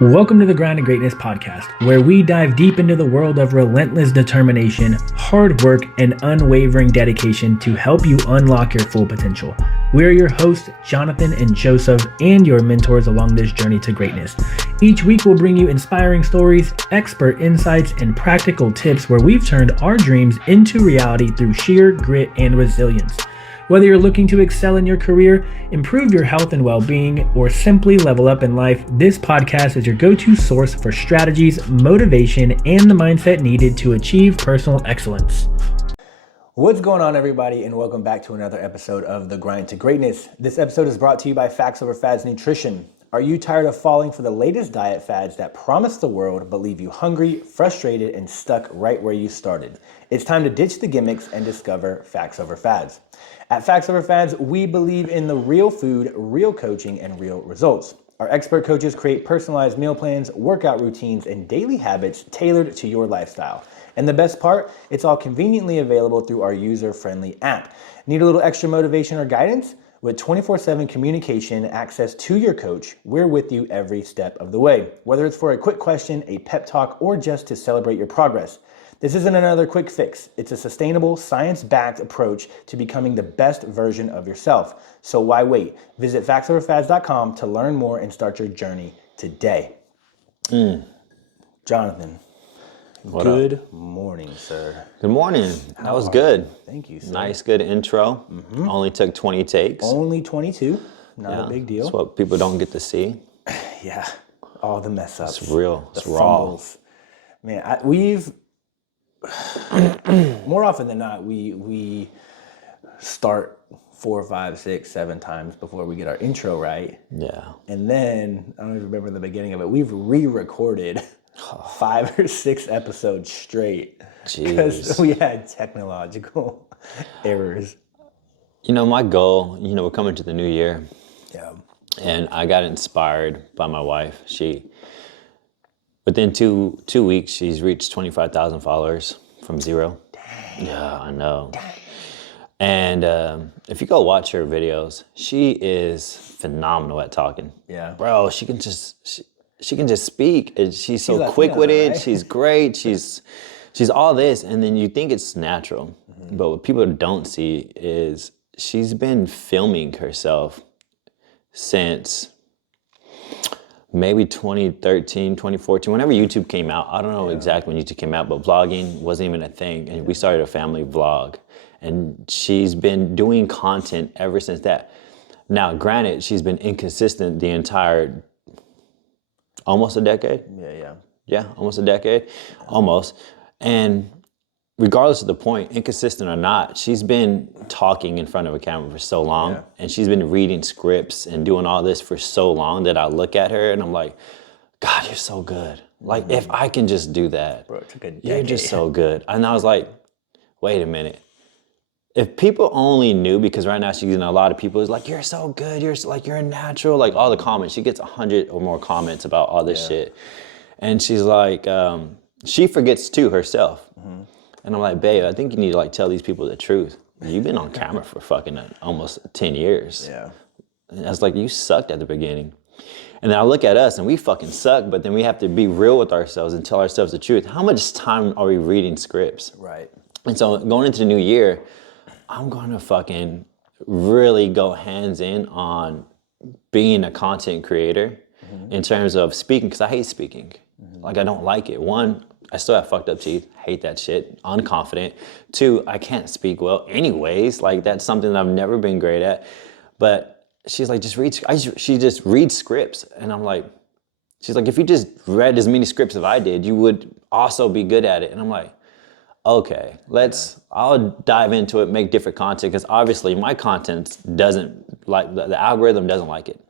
Welcome to the Grind to Greatness podcast, where we dive deep into the world of relentless determination, hard work, and unwavering dedication to help you unlock your full potential. We're your hosts, Jonathan and Joseph, and your mentors along this journey to greatness. Each week, we'll bring you inspiring stories, expert insights, and practical tips where we've turned our dreams into reality through sheer grit and resilience. Whether you're looking to excel in your career, improve your health and well-being, or simply level up in life, this podcast is your go-to source for strategies, motivation, and the mindset needed to achieve personal excellence. What's going on, everybody, and welcome back to another episode of The Grind to Greatness. This episode is brought to you by Facts Over Fads Nutrition. Are you tired of falling for the latest diet fads that promise the world but leave you hungry, frustrated, and stuck right where you started? It's time to ditch the gimmicks and discover Facts Over Fads. At Facts Over Fads, we believe in the real food, real coaching, and real results. Our expert coaches create personalized meal plans, workout routines, and daily habits tailored to your lifestyle. And the best part, it's all conveniently available through our user-friendly app. Need a little extra motivation or guidance? With 24/7 communication, access to your coach, we're with you every step of the way. Whether it's for a quick question, a pep talk, or just to celebrate your progress. This isn't another quick fix. It's a sustainable, science-backed approach to becoming the best version of yourself. So why wait? Visit factsoverfads.com to learn more and start your journey today. Jonathan, good morning, sir. Good morning. That was good. Thank you, sir. Nice, good intro. Only took 20 takes. Only 22. Not a big deal. That's what people don't get to see. Yeah. All the mess ups. It's real. It's the raw. fumbles. Man, we've more often than not, we start 4, 5, 6, 7 times before we get our intro right. Yeah. And then, I don't even remember the beginning of it, we've re-recorded 5 or 6 episodes straight. Because we had technological errors. You know, my goal, we're coming to the new year. Yeah. And I got inspired by my wife. Within two weeks, she's reached 25,000 followers from 0. Dang. Yeah, I know. Dang. And if you go watch her videos, she is phenomenal at talking. Yeah. Bro, she can just speak. And she's so Latina, quick with it. right? She's great. She's all this. And then you think it's natural. But what people don't see is she's been filming herself since maybe 2013, 2014, whenever YouTube came out. I don't know exactly when YouTube came out, but vlogging wasn't even a thing. And we started a family vlog. And she's been doing content ever since that. Now, granted, she's been inconsistent the entire, almost a decade. Yeah, almost a decade, almost. And regardless of the point, inconsistent or not, she's been talking in front of a camera for so long. Yeah. And she's been reading scripts and doing all this for so long that I look at her and I'm like, God, you're so good. Like, if I can just do that, Bro, it took a decade. You're just so good. And I was like, wait a minute. If people only knew, because right now she's getting a lot of people who's like, you're so good, you're a natural, like all the comments. She gets 100 or more comments about all this shit. And she's like, she forgets too herself. And I'm like, babe, I think you need to like tell these people the truth. You've been on camera for fucking almost 10 years. Yeah. And I was like, you sucked at the beginning. And then I look at us and we fucking suck, but then we have to be real with ourselves and tell ourselves the truth. How much time are we reading scripts? Right. And so going into the new year, I'm going to fucking really go hands in on being a content creator in terms of speaking, because I hate speaking. Like, I don't like it. 1, I still have fucked up teeth. Hate that shit. Unconfident. 2, I can't speak well anyways. Like, that's something that I've never been great at. But she's like, she just reads scripts. And I'm like, she's like, if you just read as many scripts as I did, you would also be good at it. And I'm like, okay, I'll dive into it, make different content, because obviously my content doesn't, like, the algorithm doesn't like it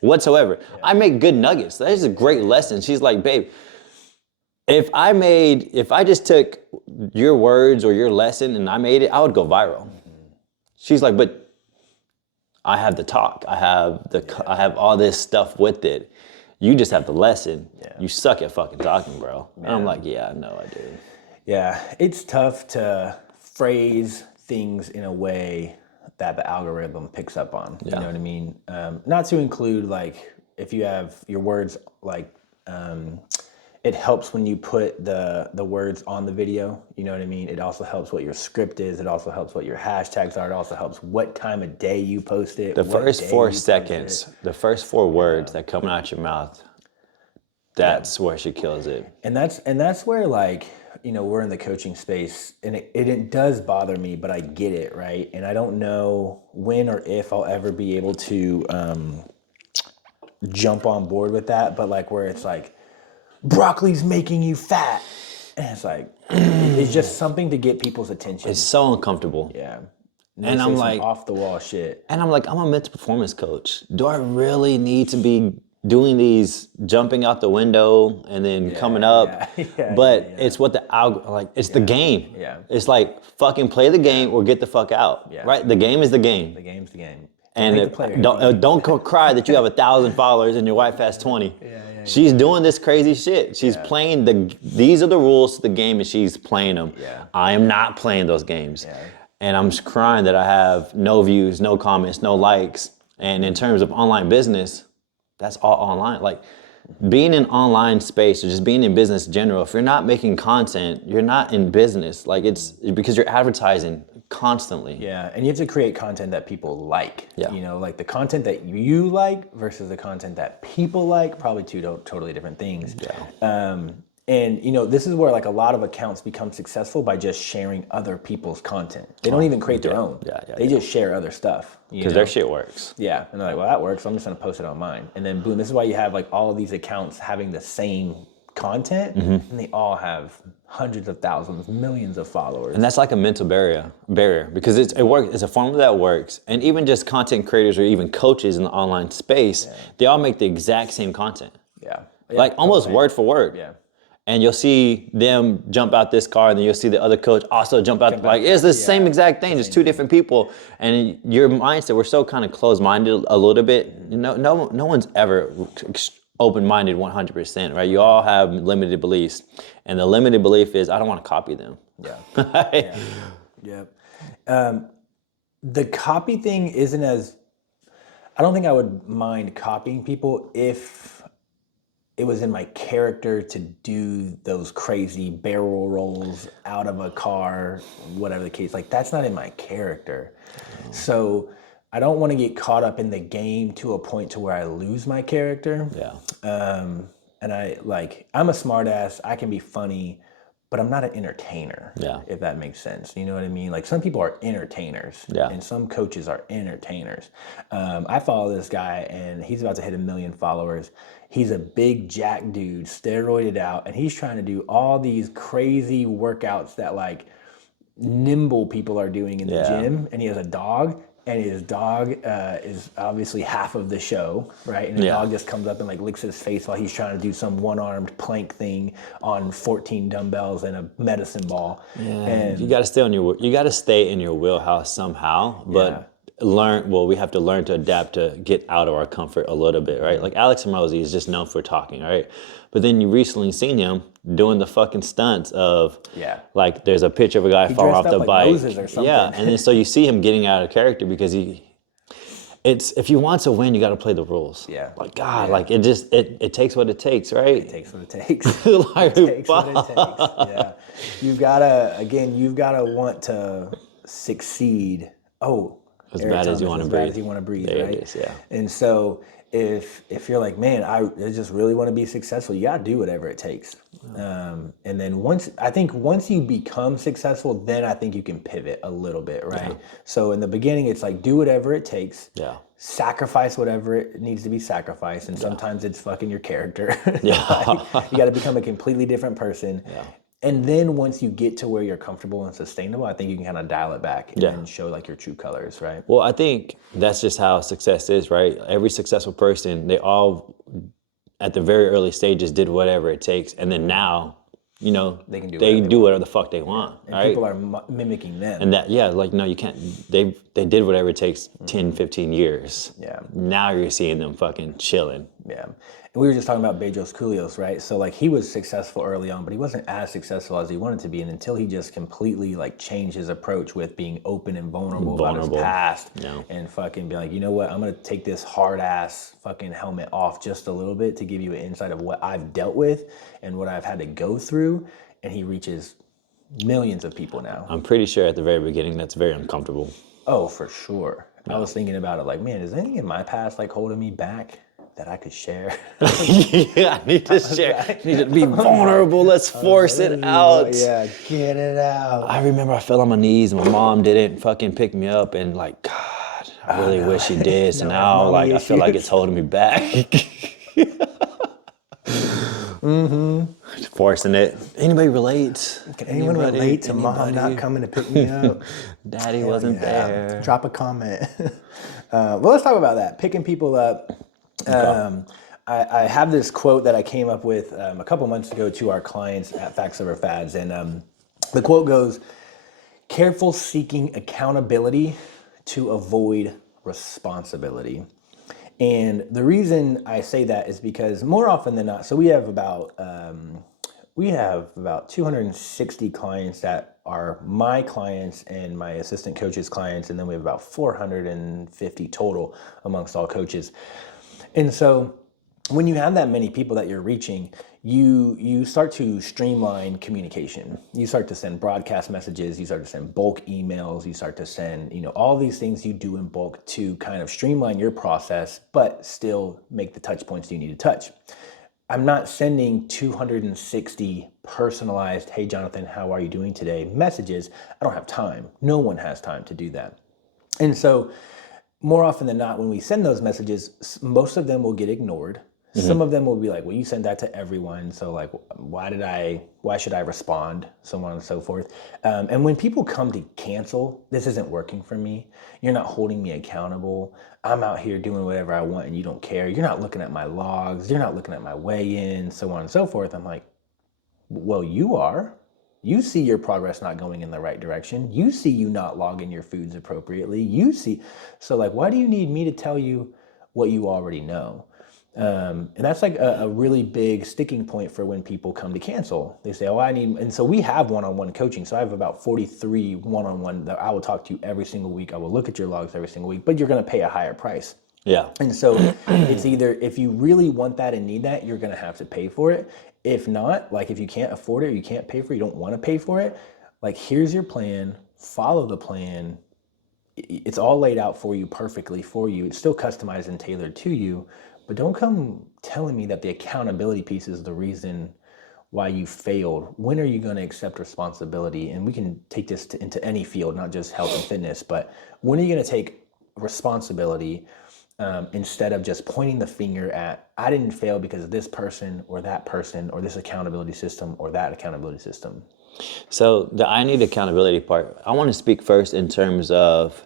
whatsoever. I make good nuggets. That is a great lesson. She's like, babe, if I just took your words or your lesson and I made it, I would go viral. She's like, but I have the talk. I have all this stuff with it. You just have the lesson. Yeah. You suck at fucking talking, bro. And I'm like, yeah, I know I do. Yeah, it's tough to phrase things in a way that the algorithm picks up on. You know what I mean? Not to include, like, if you have your words like It helps when you put the words on the video. You know what I mean? It also helps what your script is. It also helps what your hashtags are. It also helps what time of day you post it. The first 4 seconds, the first 4 words that come out your mouth, that's where she kills it. And that's where, like, you know, we're in the coaching space, and it does bother me, but I get it, right? And I don't know when or if I'll ever be able to jump on board with that, but like where it's like, broccoli's making you fat. And it's like, it's just something to get people's attention. It's so uncomfortable. Yeah. And I'm like, off the wall shit. And I'm like, I'm a mental performance coach. Do I really need to be doing these jumping out the window and then coming up? It's what the it's the game. Yeah. It's like, fucking play the game or get the fuck out. Yeah. Right? The game is the game. The game's the game. And don't cry that you have 1,000 followers and your wife has 20. She's doing this crazy shit. She's playing these are the rules to the game and she's playing them. Yeah. I am not playing those games. Yeah. And I'm just crying that I have no views, no comments, no likes. And in terms of online business, that's all online. Like, being in online space or just being in business in general, if you're not making content, you're not in business. Like, it's because you're advertising constantly. Yeah, and you have to create content that people like. Yeah. You know, like the content that you like versus the content that people like, probably two totally different things. Yeah. And, you know, this is where like a lot of accounts become successful by just sharing other people's content. They don't even create their own. They just share other stuff. Because their shit works. Yeah. And they're like, well, that works, so I'm just going to post it on mine. And then boom, this is why you have like all of these accounts having the same content, and they all have hundreds of thousands, millions of followers. And that's like a mental barrier because it works. It's a formula that works. And even just content creators or even coaches in the online space, they all make the exact same content. Yeah. Like almost word for word. Yeah. And you'll see them jump out this car, and then you'll see the other coach also jump out. Like, it's the same exact thing, just two different people. And your mindset, we're so kind of closed-minded a little bit. No one's ever open-minded 100%, right? You all have limited beliefs. And the limited belief is, I don't want to copy them. Yeah. The copy thing isn't as, I don't think I would mind copying people if it was in my character to do those crazy barrel rolls out of a car, whatever the case. Like, that's not in my character. So I don't want to get caught up in the game to a point to where I lose my character. And I'm a smart ass. I can be funny, but I'm not an entertainer, if that makes sense. You know what I mean? Like, some people are entertainers, and some coaches are entertainers. I follow this guy, and he's about to hit 1 million followers. He's a big jack dude, steroided out, and he's trying to do all these crazy workouts that like nimble people are doing in the gym. And he has a dog, and his dog is obviously half of the show, right? And the dog just comes up and like licks his face while he's trying to do some one-armed plank thing on 14 dumbbells and a medicine ball. And you got to stay in your wheelhouse somehow, but we have to learn to adapt to get out of our comfort a little bit, right? Like, Alex Hormozi is just known for talking, right? But then you recently seen him doing the fucking stunts of, like, there's a picture of a guy falling off the bike. Moses or something. And then so you see him getting out of character because if you want to win, you got to play the rules. Like, God, like, it takes what it takes, right? It takes what it takes. Like, it takes what it takes. Yeah. You've got to want to succeed. As bad as you want to breathe. There right? It is, yeah. And so if you're like, man, I just really want to be successful, you got to do whatever it takes. And then once you become successful, then I think you can pivot a little bit, right? So in the beginning, it's like, do whatever it takes. Sacrifice whatever it needs to be sacrificed. And sometimes it's fucking your character. Like, you got to become a completely different person. And then once you get to where you're comfortable and sustainable, I think you can kind of dial it back and show like your true colors, right? Well, I think that's just how success is, right? Every successful person, they all, at the very early stages, did whatever it takes. And then now, you know, they do whatever the fuck they want, and right? People are mimicking them. And that, no, you can't. They did whatever it takes 10, 15 years. Now you're seeing them fucking chilling. And we were just talking about Bedros Koulias, right? So like he was successful early on, but he wasn't as successful as he wanted to be. And until he just completely like changed his approach with being open and vulnerable about his past and fucking be like, you know what, I'm going to take this hard ass fucking helmet off just a little bit to give you an insight of what I've dealt with and what I've had to go through. And he reaches millions of people now. I'm pretty sure at the very beginning that's very uncomfortable. Oh, for sure. I was thinking about it like, man, is anything in my past like holding me back that I could share? Yeah, I need to share. I need to be vulnerable. Let's force it out. Yeah, get it out. I remember I fell on my knees. My mom didn't fucking pick me up, and like, God, I really wish she did. So now, like, I feel like it's holding me back. Forcing it. Anybody relate? Can anyone relate to mom not coming to pick me up? Daddy wasn't there. Drop a comment. Well, let's talk about that. Picking people up. I have this quote that I came up with a couple months ago to our clients at Facts Over Fads. And the quote goes, careful seeking accountability to avoid responsibility. And the reason I say that is because more often than not, so we have about 260 clients that are my clients and my assistant coaches' clients, and then we have about 450 total amongst all coaches. And so when you have that many people that you're reaching, you start to streamline communication. You start to send broadcast messages, you start to send bulk emails, you start to send, all these things you do in bulk to kind of streamline your process, but still make the touch points you need to touch. I'm not sending 260 personalized, hey, Jonathan, how are you doing today messages. I don't have time. No one has time to do that. And so more often than not, when we send those messages, most of them will get ignored. Some of them will be like, well, you send that to everyone. So like, why should I respond? So on and so forth. And when people come to cancel, this isn't working for me. You're not holding me accountable. I'm out here doing whatever I want and you don't care. You're not looking at my logs. You're not looking at my weigh-in, so on and so forth. I'm like, well, you are. You see your progress not going in the right direction. You see you not logging your foods appropriately. You see, so like, why do you need me to tell you what you already know? And that's like a really big sticking point for when people come to cancel. They say, oh, and so we have one-on-one coaching. So I have about 43 one-on-one that I will talk to you every single week. I will look at your logs every single week, but you're going to pay a higher price. Yeah. And so it's either, if you really want that and need that, you're going to have to pay for it. If not, like if you can't afford it, or you can't pay for it, you don't want to pay for it, like here's your plan, follow the plan. It's all laid out for you perfectly for you. It's still customized and tailored to you. But don't come telling me that the accountability piece is the reason why you failed. When are you going to accept responsibility? And we can take this into any field, not just health and fitness, but when are you going to take responsibility instead of just pointing the finger at, I didn't fail because of this person or this accountability system or that accountability system? So the I need accountability part, I want to speak first in terms of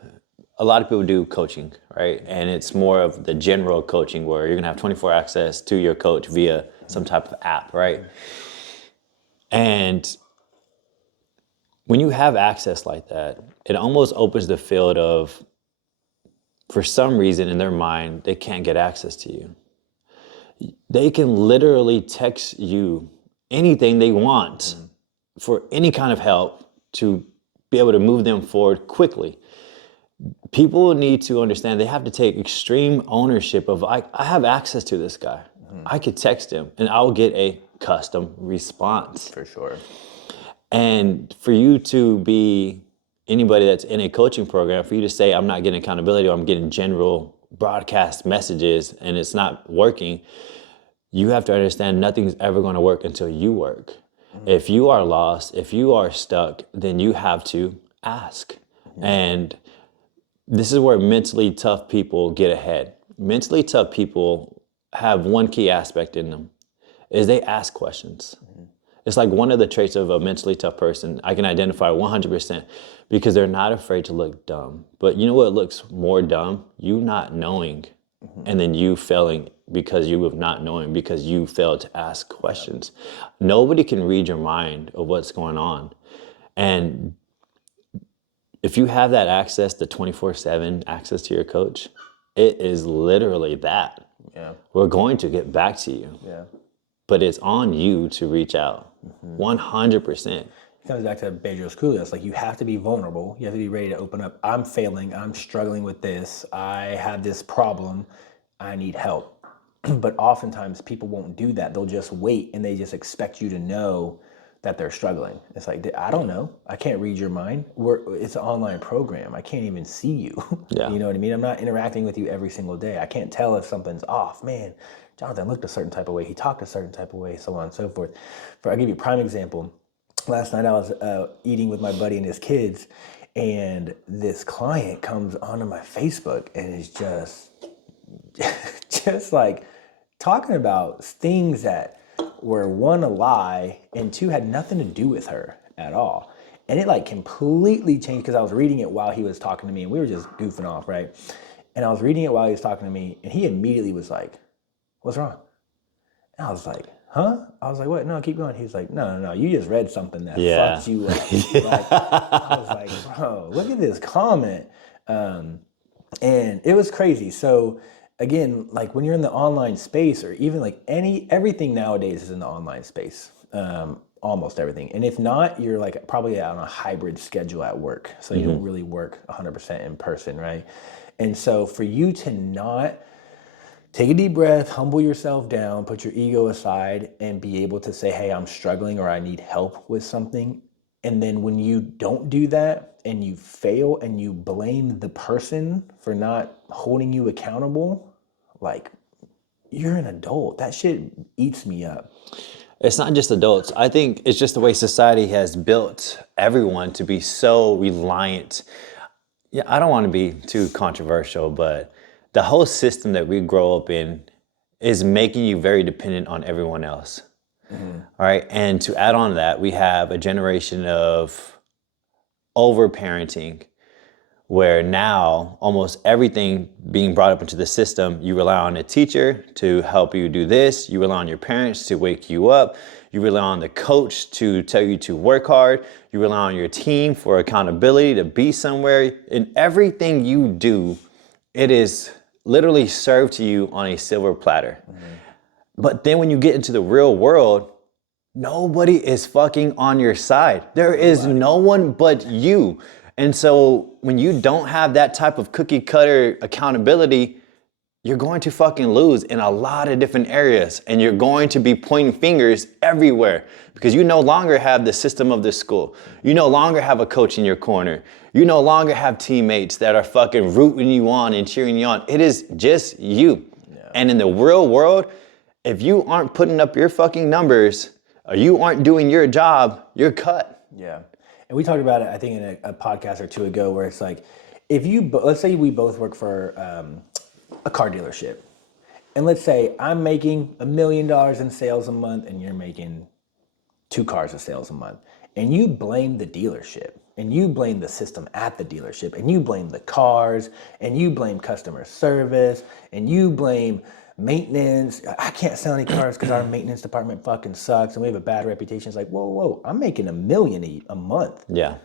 a lot of people do coaching, right? And it's more of the general coaching where you're going to have 24 access to your coach via some type of app, right? And when you have access like that, it almost opens the field of, for some reason in their mind, they can't get access to you. They can literally text you anything they want for any kind of help to be able to move them forward quickly. People need to understand they have to take extreme ownership of, I have access to this guy. I could text him and I'll get a custom response. For sure. And for you to be anybody that's in a coaching program, for you to say, I'm not getting accountability or I'm getting general broadcast messages and it's not working, you have to understand nothing's ever going to work until you work. If you are lost, if you are stuck, then you have to ask. And this is where mentally tough people get ahead. Mentally tough people have one key aspect in them, is they ask questions. It's like one of the traits of a mentally tough person I can identify 100% because they're not afraid to look dumb. But you know what looks more dumb? You not knowing and then you failing because you of not knowing because you failed to ask questions. Nobody can read your mind of what's going on. And if you have that access, the 24/7 access to your coach, it is literally that. Yeah. We're going to get back to you. Yeah. But it's on you to reach out. 100%. It comes back to Bedros Koulias. Like, you have to be vulnerable. You have to be ready to open up. I'm failing. I'm struggling with this. I have this problem. I need help. But oftentimes people won't do that. They'll just wait and they just expect you to know that they're struggling. It's like, I don't know. I can't read your mind. It's an online program. I can't even see you. Yeah. You know what I mean? I'm not interacting with you every single day. I can't tell if something's off. Man, Jonathan looked a certain type of way. He talked a certain type of way, so on and so forth. I'll give you a prime example. Last night I was eating with my buddy and his kids, and this client comes onto my Facebook and is just like talking about things that were, one, a lie, and two, had nothing to do with her at all. And it like completely changed, because I was reading it while he was talking to me, and we were just goofing off, right? And I was reading it while he was talking to me, and he immediately was like, "What's wrong?" And I was like, "Huh?" I was like, "What? No, keep going." He's like, No, you just read something that fucked you up." Like, I was like, "Bro, look at this comment." And it was crazy. So again, like, when you're in the online space, or even like everything nowadays is in the online space, almost everything. And if not, you're like probably on a hybrid schedule at work. So you don't really work 100% in person, right? And so for you to not take a deep breath, humble yourself down, put your ego aside, and be able to say, "Hey, I'm struggling," or "I need help with something." And then when you don't do that and you fail and you blame the person for not holding you accountable, like, you're an adult. That shit eats me up. It's not just adults. I think it's just the way society has built everyone to be so reliant. Yeah, I don't want to be too controversial, but the whole system that we grow up in is making you very dependent on everyone else. All right. And to add on to that, we have a generation of over-parenting, where now almost everything being brought up into the system, you rely on a teacher to help you do this. You rely on your parents to wake you up. You rely on the coach to tell you to work hard. You rely on your team for accountability to be somewhere. In everything you do, it is literally served to you on a silver platter. But then when you get into the real world, nobody is fucking on your side. There is no one but you. And so when you don't have that type of cookie cutter accountability, you're going to fucking lose in a lot of different areas, and you're going to be pointing fingers everywhere, because you no longer have the system of the school. You no longer have a coach in your corner. You no longer have teammates that are fucking rooting you on and cheering you on. It is just you. Yeah. And in the real world, if you aren't putting up your fucking numbers, or you aren't doing your job, you're cut. Yeah. And we talked about it, I think, in a podcast or two ago, where it's like, if you, let's say we both work for a car dealership, and let's say I'm making $1 million in sales a month and you're making 2 cars of sales a month, and you blame the dealership, and you blame the system at the dealership, and you blame the cars, and you blame customer service, and you blame maintenance. I can't sell any cars because our maintenance department fucking sucks and we have a bad reputation. It's like, whoa, I'm making $1 million a month. Yeah.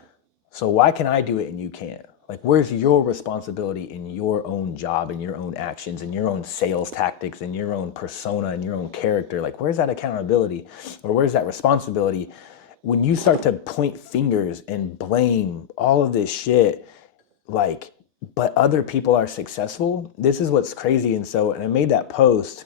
So why can I do it and you can't? Like, where's your responsibility in your own job and your own actions and your own sales tactics and your own persona and your own character? Like, where's that accountability, or where's that responsibility? When you start to point fingers and blame all of this shit, like, but other people are successful, this is what's crazy. And I made that post,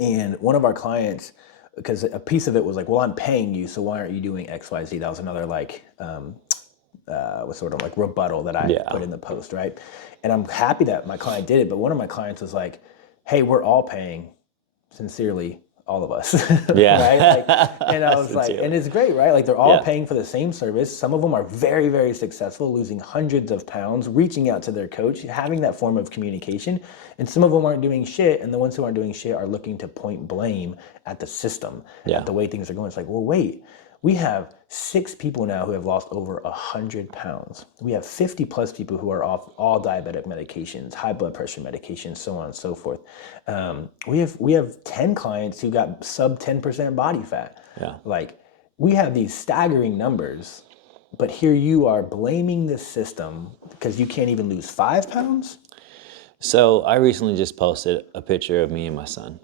and one of our clients, because a piece of it was like, well, I'm paying you, so why aren't you doing X, Y, Z? That was another like, was sort of like rebuttal that I put in the post, right? And I'm happy that my client did it, but one of my clients was like, hey, we're all paying, sincerely, all of us. Yeah. Right? Like, and I was like, and it's great, right? Like, they're all paying for the same service. Some of them are very, very successful, losing hundreds of pounds, reaching out to their coach, having that form of communication. And some of them aren't doing shit. And the ones who aren't doing shit are looking to point blame at the system, at the way things are going. It's like, well, wait, we have 6 people now who have lost over 100 pounds. We have 50 plus people who are off all diabetic medications, high blood pressure medications, so on and so forth. We have 10 clients who got sub 10% body fat. Yeah. Like, we have these staggering numbers, but here you are blaming the system because you can't even lose 5 pounds. So I recently just posted a picture of me and my son.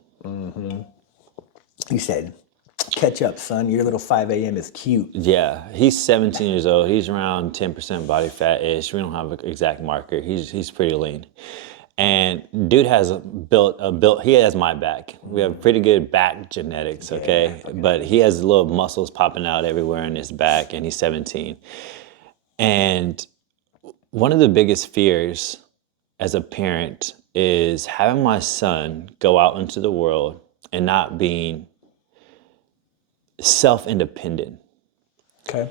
You said, catch up, son. Your little 5 a.m. is cute. Yeah, he's 17 years old. He's around 10% body fat-ish. We don't have an exact marker. He's pretty lean. And dude has he has my back. We have pretty good back genetics, okay? But he has little muscles popping out everywhere in his back, and he's 17. And one of the biggest fears as a parent is having my son go out into the world and not being self-independent. Okay.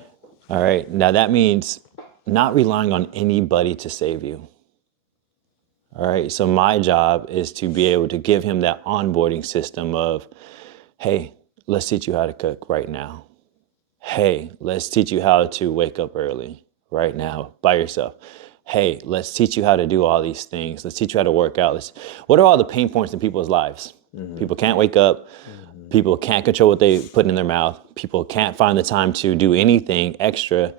All right. Now that means not relying on anybody to save you. All right. So my job is to be able to give him that onboarding system of, hey, let's teach you how to cook right now. Hey, let's teach you how to wake up early right now by yourself. Hey, let's teach you how to do all these things. Let's teach you how to work out. What are all the pain points in people's lives? People can't wake up. People can't control what they put in their mouth. People can't find the time to do anything extra.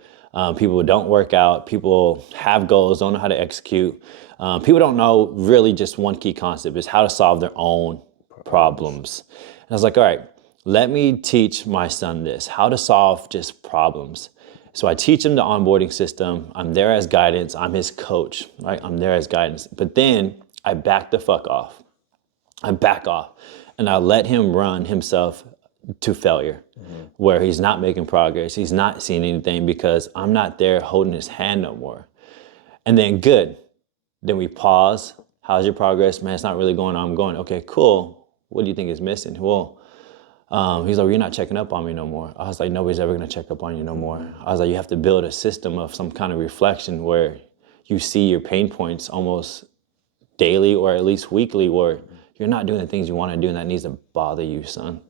People don't work out. People have goals, don't know how to execute. People don't know really just one key concept is how to solve their own problems. And I was like, all right, let me teach my son this, how to solve just problems. So I teach him the onboarding system. I'm there as guidance. I'm his coach, right? I'm there as guidance. But then I back the fuck off. I back off and I let him run himself to failure where he's not making progress. He's not seeing anything because I'm not there holding his hand no more. And then good. Then we pause. How's your progress? Man, it's not really going on. I'm going, okay, cool. What do you think is missing? Well, he's like, well, you're not checking up on me no more. I was like, nobody's ever going to check up on you no more. I was like, you have to build a system of some kind of reflection where you see your pain points almost daily or at least weekly where you're not doing the things you want to do and that needs to bother you, son.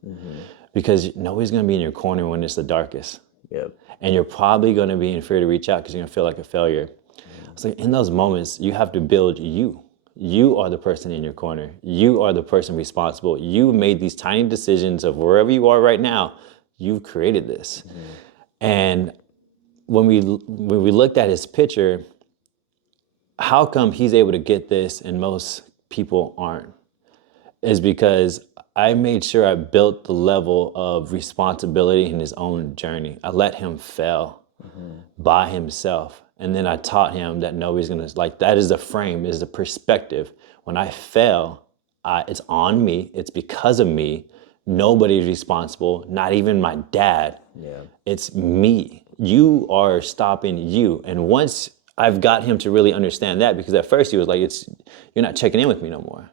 Because nobody's going to be in your corner when it's the darkest. Yep. And you're probably going to be in fear to reach out because you're going to feel like a failure. So in those moments, you have to build you. You are the person in your corner. You are the person responsible. You made these tiny decisions of wherever you are right now. You've created this. And when we looked at his picture, how come he's able to get this and most people aren't? Is because I made sure I built the level of responsibility in his own journey. I let him fail by himself. And then I taught him that nobody's gonna, like, that is the frame, is the perspective. When I fail, it's on me, it's because of me. Nobody's responsible, not even my dad. Yeah. It's me. You are stopping you. And once I've got him to really understand that, because at first he was like, you're not checking in with me no more.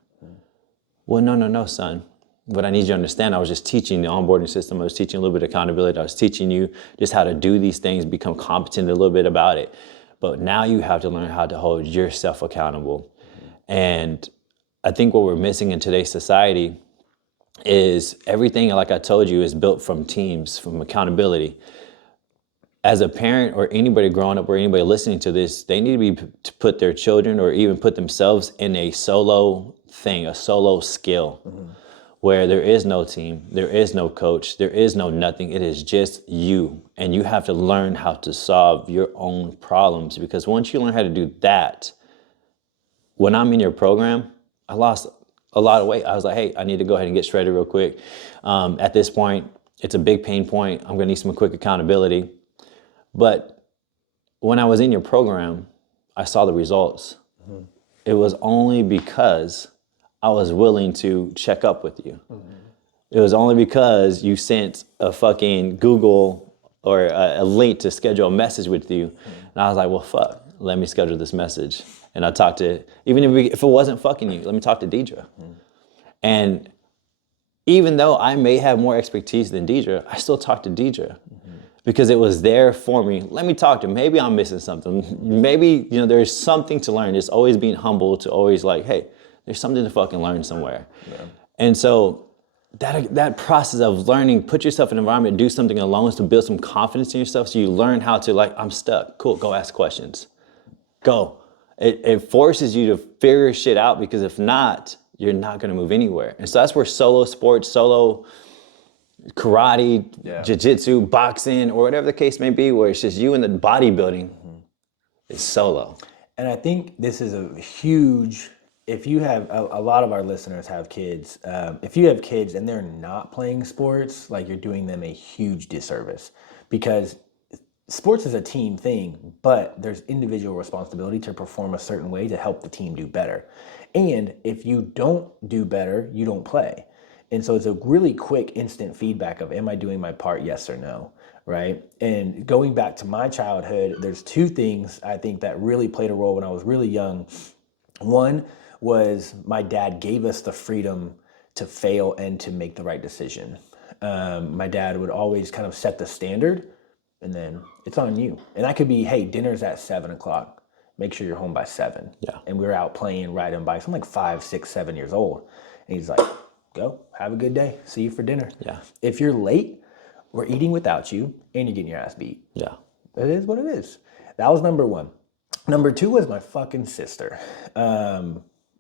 Well, no, son. What I need you to understand, I was just teaching the onboarding system. I was teaching a little bit of accountability. I was teaching you just how to do these things, become competent a little bit about it. But now you have to learn how to hold yourself accountable. And I think what we're missing in today's society is everything, like I told you, is built from teams, from accountability. As a parent or anybody growing up or anybody listening to this, they need to put their children or even put themselves in a solo thing, a solo skill, where there is no team, there is no coach, there is no nothing. It is just you. And you have to learn how to solve your own problems, because once you learn how to do that, when I'm in your program, I lost a lot of weight. I was like, hey, I need to go ahead and get shredded real quick. At this point, it's a big pain point. I'm gonna need some quick accountability. But when I was in your program, I saw the results. It was only because I was willing to check up with you. It was only because you sent a fucking Google or a link to schedule a message with you. And I was like, well, fuck, let me schedule this message. And I talked to, even if it wasn't fucking you, let me talk to Deidre. And even though I may have more expertise than Deidre, I still talked to Deidre. Because it was there for me. Let me talk to him. Maybe I'm missing something. Maybe, there's something to learn. It's always being humble to always like, hey, there's something to fucking learn somewhere. Yeah. And so that process of learning, put yourself in an environment, do something alone is to build some confidence in yourself so you learn how to, like, I'm stuck. Cool, go ask questions. Go. It forces you to figure shit out, because if not, you're not gonna move anywhere. And so that's where solo sports, solo karate, jiu-jitsu, boxing, or whatever the case may be, where it's just you and the bodybuilding, is solo. And I think this is a huge if you have a lot of our listeners have kids, if you have kids and they're not playing sports, like you're doing them a huge disservice, because sports is a team thing, but there's individual responsibility to perform a certain way to help the team do better. And if you don't do better, you don't play. And so it's a really quick instant feedback of, am I doing my part? Yes or no, right? And going back to my childhood, there's two things I think that really played a role when I was really young. One was my dad gave us the freedom to fail and to make the right decision. My dad would always kind of set the standard, and then it's on you. And that could be, hey, dinner's at 7:00. Make sure you're home by 7. Yeah. And we were out playing, riding bikes. I'm like 5, 6, 7 years old. And he's like, go, have a good day. See you for dinner. Yeah. If you're late, we're eating without you and you're getting your ass beat. Yeah. It is what it is. That was number one. Number two was my fucking sister.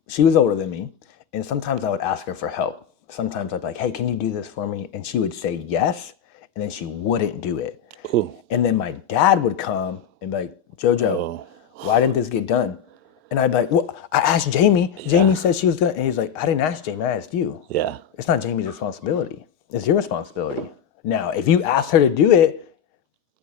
She was older than me. And sometimes I would ask her for help. Sometimes I'd be like, hey, can you do this for me? And she would say yes. And then she wouldn't do it. Ooh. And then my dad would come and be like, Jojo, why didn't this get done? And I'd be like, well, I asked Jamie. Jamie said she was gonna, and he's like, I didn't ask Jamie, I asked you. Yeah. It's not Jamie's responsibility. It's your responsibility. Now, if you asked her to do it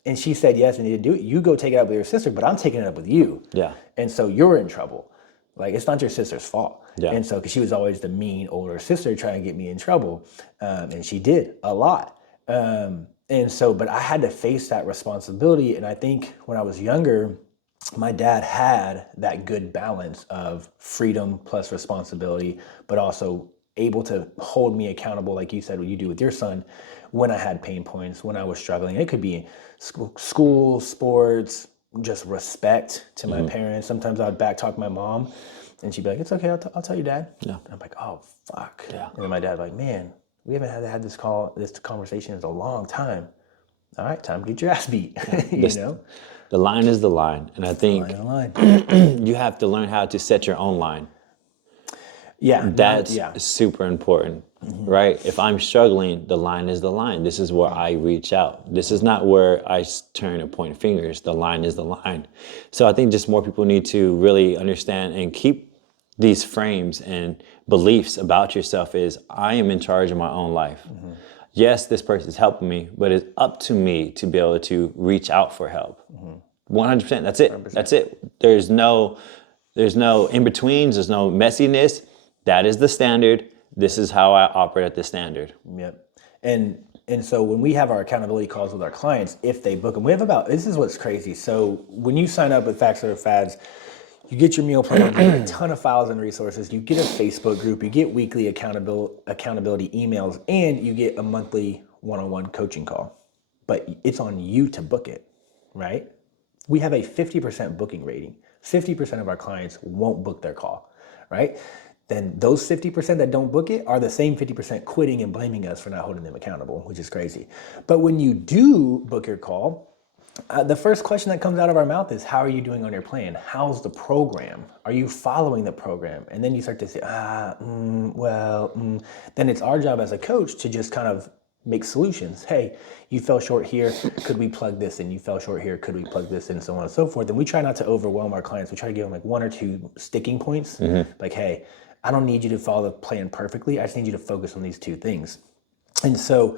and she said yes and you didn't do it, you go take it up with your sister, but I'm taking it up with you. Yeah. And so you're in trouble. Like, it's not your sister's fault. Yeah. And so, because she was always the mean older sister trying to get me in trouble. And she did a lot. And so, but I had to face that responsibility. And I think when I was younger, my dad had that good balance of freedom plus responsibility, but also able to hold me accountable, like you said, what you do with your son, when I had pain points, when I was struggling. It could be school, sports, just respect to my parents. Sometimes I would back talk my mom and she'd be like, it's okay, I'll tell you, Dad. Yeah. And I'm like, oh, fuck. Yeah. And then my dad's like, man, we haven't had this conversation in a long time. All right, time to get your ass beat, you know? The line is the line. And I think you have to learn how to set your own line. Yeah. That's super important, right? If I'm struggling, the line is the line. This is where I reach out. This is not where I turn and point fingers. The line is the line. So I think just more people need to really understand and keep these frames and beliefs about yourself is I am in charge of my own life. Yes, this person's helping me, but it's up to me to be able to reach out for help. 100%. That's it. 100%. That's it. There's no in-betweens. There's no messiness. That is the standard. This is how I operate at the standard. Yep. And so when we have our accountability calls with our clients, if they book them, we have this is what's crazy. So when you sign up with Facts or Fads, you get your meal plan, you get a ton of files and resources, you get a Facebook group, you get weekly accountability emails, and you get a monthly one-on-one coaching call. But it's on you to book it, right? We have a 50% booking rating. 50% of our clients won't book their call, right? Then those 50% that don't book it are the same 50% quitting and blaming us for not holding them accountable, which is crazy. But when you do book your call, the first question that comes out of our mouth is, how are you doing on your plan? How's the program? Are you following the program? And then you start to say, then it's our job as a coach to just kind of make solutions. Hey, you fell short here. Could we plug this in? You fell short here. Could we plug this in? So on and so forth. And we try not to overwhelm our clients. We try to give them like 1 or 2 sticking points. Like, hey, I don't need you to follow the plan perfectly. I just need you to focus on these 2 things. And so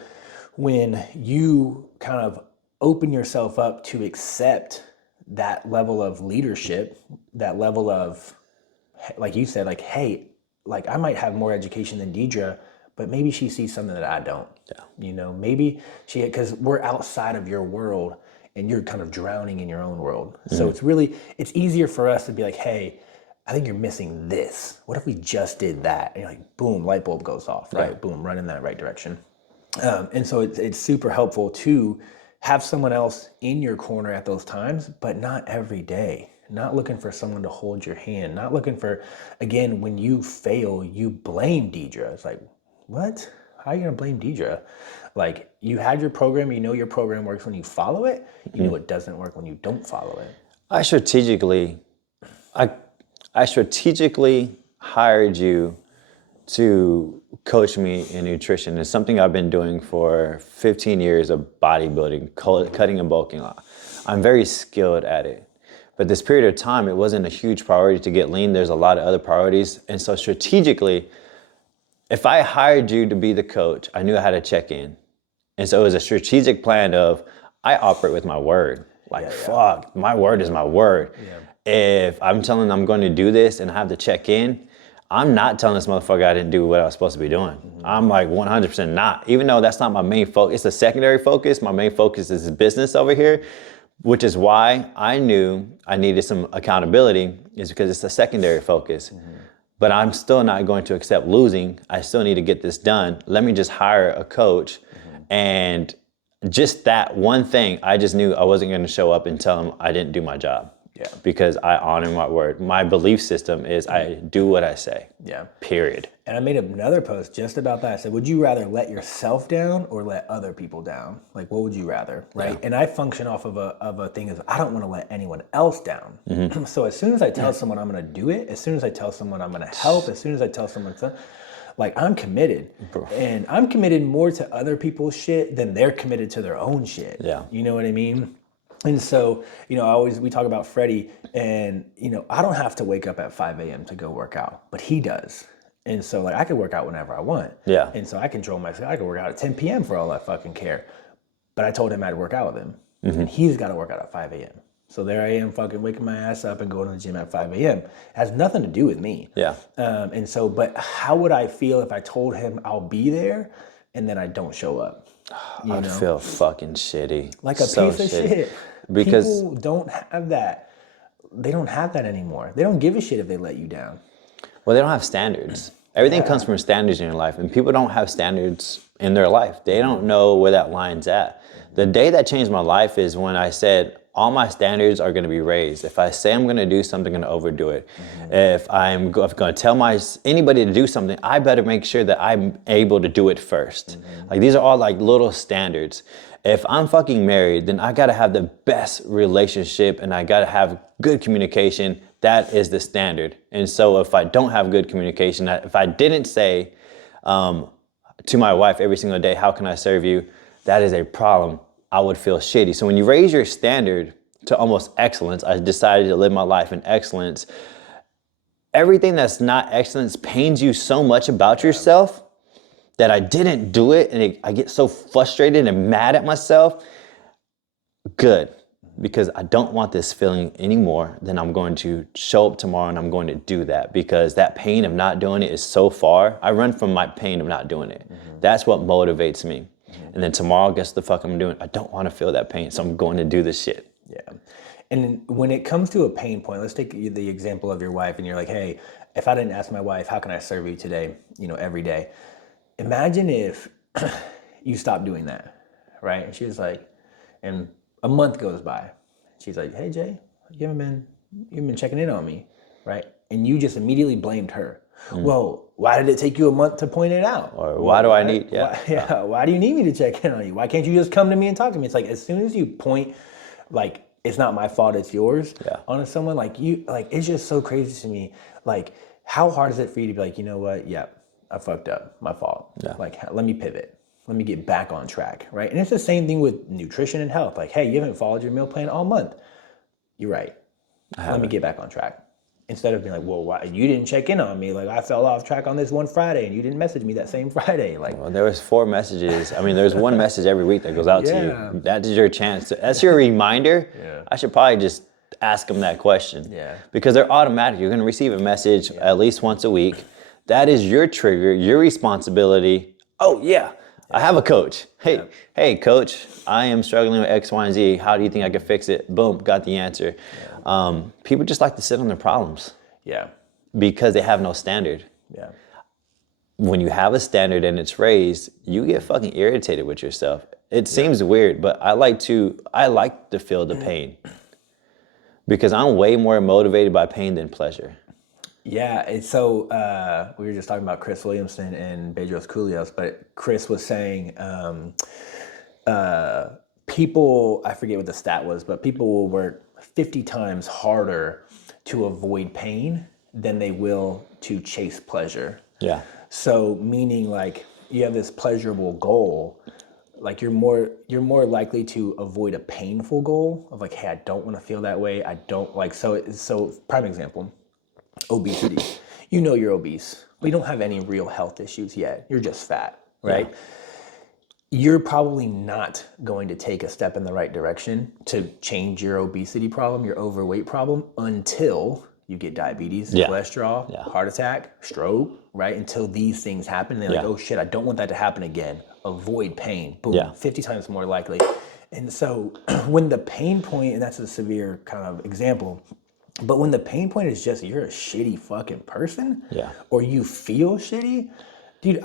when you kind of open yourself up to accept that level of leadership, that level of, like you said, like, hey, like I might have more education than Deidre, but maybe she sees something that I don't. Yeah. You know, maybe because we're outside of your world and you're kind of drowning in your own world. So it's easier for us to be like, hey, I think you're missing this. What if we just did that? And you're like, boom, light bulb goes off, right? Boom, run in that right direction. And so it's super helpful to have someone else in your corner at those times, but not every day. Not looking for someone to hold your hand. Not looking for, again, when you fail, you blame Deidre. It's like, what? How are you gonna blame Deidre? Like, you had your program, you know your program works when you follow it. You know it doesn't work when you don't follow it. I strategically hired you to coach me in nutrition. It's something I've been doing for 15 years of bodybuilding, cutting and bulking. I'm very skilled at it. But this period of time, it wasn't a huge priority to get lean. There's a lot of other priorities. And so strategically, if I hired you to be the coach, I knew I had to check in. And so it was a strategic plan of, I operate with my word. Fuck, my word is my word. Yeah. If I'm telling them I'm going to do this and I have to check in, I'm not telling this motherfucker I didn't do what I was supposed to be doing. Mm-hmm. I'm like 100% not. Even though that's not my main focus, it's a secondary focus. My main focus is business over here, which is why I knew I needed some accountability, is because it's a secondary focus. Mm-hmm. But I'm still not going to accept losing. I still need to get this done. Let me just hire a coach. Mm-hmm. And just that one thing, I just knew I wasn't going to show up and tell them I didn't do my job. Yeah. Because I honor my word. My belief system is I do what I say. Yeah. Period. And I made another post just about that. I said, would you rather let yourself down or let other people down? Like, what would you rather? Right. Yeah. And I function off of a thing is I don't want to let anyone else down. Mm-hmm. So as soon as I tell someone I'm going to do it, as soon as I tell someone I'm going to help, as soon as I tell someone, like, I'm committed. Bro. And I'm committed more to other people's shit than they're committed to their own shit. Yeah. You know what I mean? And so, we talk about Freddie, and, I don't have to wake up at 5 a.m. to go work out, but he does. And so, like, I can work out whenever I want. Yeah. And so I control myself. I can work out at 10 p.m. for all I fucking care. But I told him I'd work out with him. Mm-hmm. And he's got to work out at 5 a.m. So there I am fucking waking my ass up and going to the gym at 5 a.m. It has nothing to do with me. Yeah. And so, but how would I feel if I told him I'll be there and then I don't show up? I'd feel fucking shitty. Like a piece of shit. Because people don't have that. They don't have that anymore. They don't give a shit if they let you down. Well, they don't have standards. Everything comes from standards in your life, and people don't have standards in their life. They don't know where that line's at. The day that changed my life is when I said, all my standards are going to be raised. If I say I'm going to do something, I'm going to overdo it. Mm-hmm. If I'm going to tell anybody to do something, I better make sure that I'm able to do it first. Mm-hmm. Like, these are all like little standards. If I'm fucking married, then I got to have the best relationship and I got to have good communication. That is the standard. And so if I don't have good communication, if I didn't say to my wife every single day, how can I serve you? That is a problem. I would feel shitty. So when you raise your standard to almost excellence, I decided to live my life in excellence. Everything that's not excellence pains you so much about yourself that I didn't do it, and I get so frustrated and mad at myself. Good, because I don't want this feeling anymore. Then I'm going to show up tomorrow and I'm going to do that, because that pain of not doing it is so far. I run from my pain of not doing it. Mm-hmm. That's what motivates me. And then tomorrow, guess what the fuck I'm doing? I don't want to feel that pain, so I'm going to do this shit. Yeah. And when it comes to a pain point, let's take the example of your wife, and you're like, hey, if I didn't ask my wife, how can I serve you today, every day? Imagine if you stopped doing that, right? And she was like, and a month goes by. She's like, hey, Jay, you haven't been checking in on me, right? And you just immediately blamed her. Well, why did it take you a month to point it out? Or why do I need, why do you need me to check in on you? Why can't you just come to me and talk to me? It's like, as soon as you point, like, it's not my fault, it's yours, on someone, it's just so crazy to me. Like, how hard is it for you to be like, you know what? Yep, I fucked up, my fault. Yeah. Like, let me pivot. Let me get back on track, right? And it's the same thing with nutrition and health. Like, hey, you haven't followed your meal plan all month. You're right. Let me get back on track. Instead of being like, well, why you didn't check in on me? Like, I fell off track on this one Friday and you didn't message me that same Friday. Like, well, there was 4 messages. I mean, there's one message every week that goes out to you. That is your chance. That's your reminder. Yeah. I should probably just ask them that question. Yeah. Because they're automatic. You're going to receive a message at least once a week. That is your trigger, your responsibility. Oh, yeah. I have a coach. Hey, coach, I am struggling with X, Y, and Z. How do you think I can fix it? Boom, got the answer. Yeah. People just like to sit on their problems. Yeah. Because they have no standard. Yeah. When you have a standard and it's raised, you get fucking irritated with yourself. It seems weird, but I like to feel the pain. Because I'm way more motivated by pain than pleasure. Yeah, it's so, we were just talking about Chris Williamson and Bedros Koulias, but Chris was saying people, I forget what the stat was, but people will work 50 times harder to avoid pain than they will to chase pleasure. Yeah. So meaning, like, you have this pleasurable goal, Like you're more likely to avoid a painful goal of like, hey, I don't want to feel that way. I don't like, so prime example, obesity. You know you're obese, but you don't have any real health issues yet. You're just fat, right? Yeah. You're probably not going to take a step in the right direction to change your obesity problem, your overweight problem, until you get diabetes, cholesterol, heart attack, stroke, right? Until these things happen. And they're like, oh shit, I don't want that to happen again. Avoid pain. Boom, 50 times more likely. And so when the pain point, and that's a severe kind of example, but when the pain point is just you're a shitty fucking person, or you feel shitty, dude,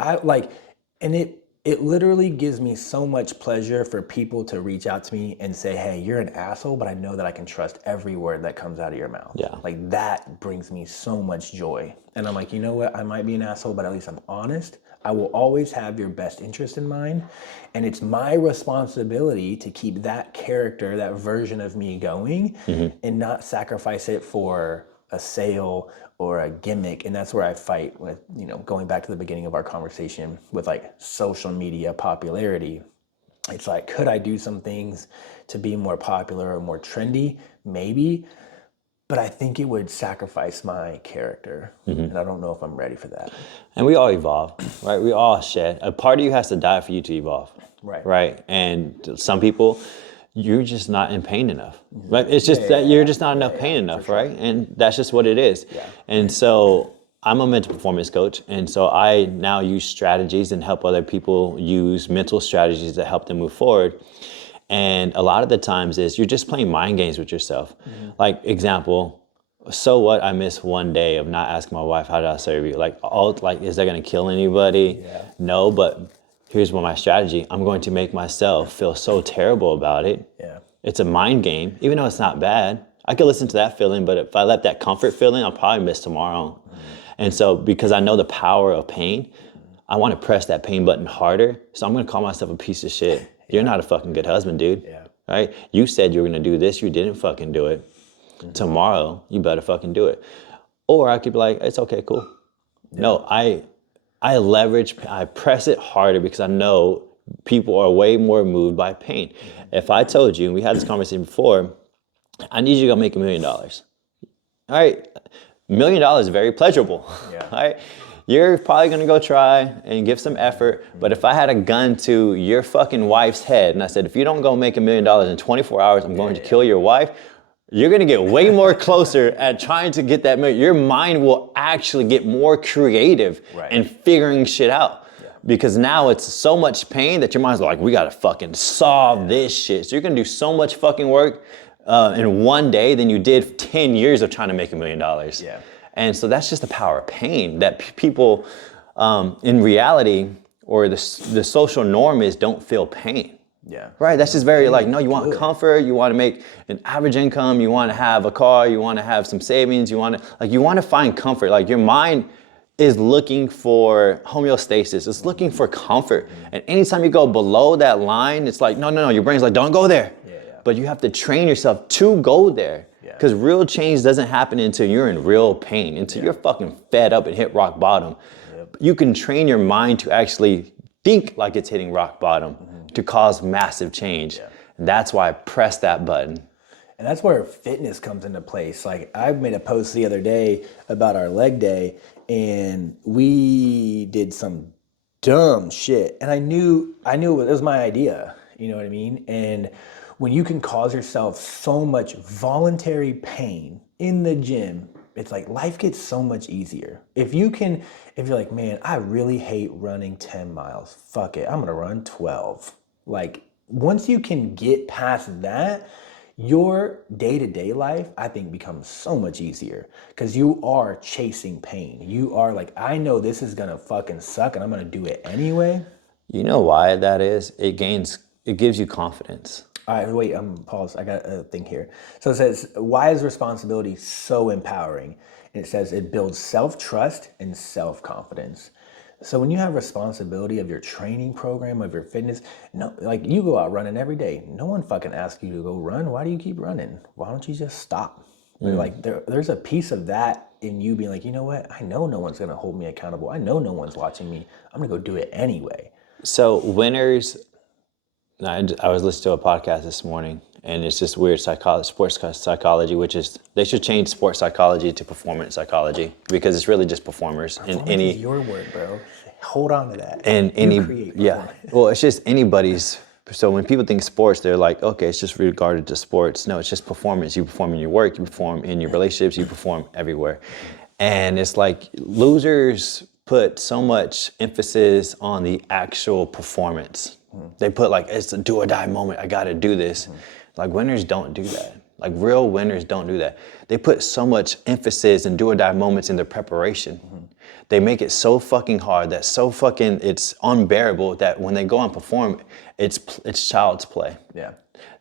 it literally gives me so much pleasure for people to reach out to me and say, hey, you're an asshole, but I know that I can trust every word that comes out of your mouth. Yeah. Like that brings me so much joy. And I'm like, you know what? I might be an asshole, but at least I'm honest. I will always have your best interest in mind. And it's my responsibility to keep that character, that version of me going and not sacrifice it for a sale or a gimmick. And that's where I fight with, going back to the beginning of our conversation with like social media popularity. It's like, could I do some things to be more popular or more trendy? Maybe. But I think it would sacrifice my character. And I don't know if I'm ready for that. And we all evolve, right? We all shed. A part of you has to die for you to evolve. Right. And some people, you're just not in pain enough, right? It's just that you're just not enough pain enough, right? And that's just what it is. And so I'm a mental performance coach. And so I now use strategies and help other people use mental strategies that help them move forward. And a lot of the times is you're just playing mind games with yourself. Like example, so what? I missed one day of not asking my wife, how did I serve you? Like, is that going to kill anybody? No, but here's what my strategy. I'm going to make myself feel so terrible about it. It's a mind game, even though it's not bad. I could listen to that feeling, but if I let that comfort feeling, I'll probably miss tomorrow. And so because I know the power of pain, I want to press that pain button harder. So I'm going to call myself a piece of shit. You're not a fucking good husband, dude. Right? You said you were going to do this. You didn't fucking do it. Tomorrow, you better fucking do it. Or I could be like, it's okay, cool. No, I press it harder because I know people are way more moved by pain. If I told you, and we had this conversation before, I need you to go make $1 million. All right. $1 million is very pleasurable. All right. You're probably going to go try and give some effort. But if I had a gun to your fucking wife's head and I said, if you don't go make $1 million in 24 hours, I'm going to kill your wife. You're going to get way more closer at trying to get that million. Your mind will actually get more creative in figuring shit out. Because now it's so much pain that your mind's like, we got to fucking solve this shit. So you're going to do so much fucking work in one day than you did 10 years of trying to make $1 million. And so that's just the power of pain that people in reality or the social norm is don't feel pain. Right. That's just very like, no, you want comfort. You want to make an average income. You want to have a car. You want to have some savings. You want to find comfort. Like your mind is looking for homeostasis. It's looking for comfort. And anytime you go below that line, it's like, no. Your brain's like, don't go there. But you have to train yourself to go there. Because real change doesn't happen until you're in real pain, until you're fucking fed up and hit rock bottom. You can train your mind to actually think like it's hitting rock bottom to cause massive change. And that's why I press that button. And that's where fitness comes into place. Like I made a post the other day about our leg day and we did some dumb shit. And I knew it was my idea, you know what I mean? And when you can cause yourself so much voluntary pain in the gym, it's like life gets so much easier. If you're like, man, I really hate running 10 miles. Fuck it, I'm gonna run 12. Like once you can get past that, your day-to-day life, I think, becomes so much easier because you are chasing pain. You are like, I know this is gonna fucking suck and I'm gonna do it anyway. You know why that is? It gives you confidence. All right, wait, pause. I got a thing here. So it says, why is responsibility so empowering? And it says it builds self-trust and self-confidence. So when you have responsibility of your training program, of your fitness, like you go out running every day. No one fucking asks you to go run. Why do you keep running? Why don't you just stop? Like there's a piece of that in you being like, you know what? I know no one's gonna hold me accountable. I know no one's watching me. I'm gonna go do it anyway. So winners I was listening to a podcast this morning, and it's just weird sports psychology, which is they should change sports psychology to performance psychology because it's really just performers. Performance is your word, bro. Hold on to that. And well, it's just anybody's. So when people think sports, they're like, okay, it's just regarded to sports. No, it's just performance. You perform in your work, you perform in your relationships, you perform everywhere. And it's like losers put so much emphasis on the actual performance. They put like, it's a do or die moment. I got to do this. Like winners don't do that. Like real winners don't do that. They put so much emphasis and do or die moments in their preparation. They make it so fucking hard that it's unbearable that when they go and perform, it's child's play. Yeah.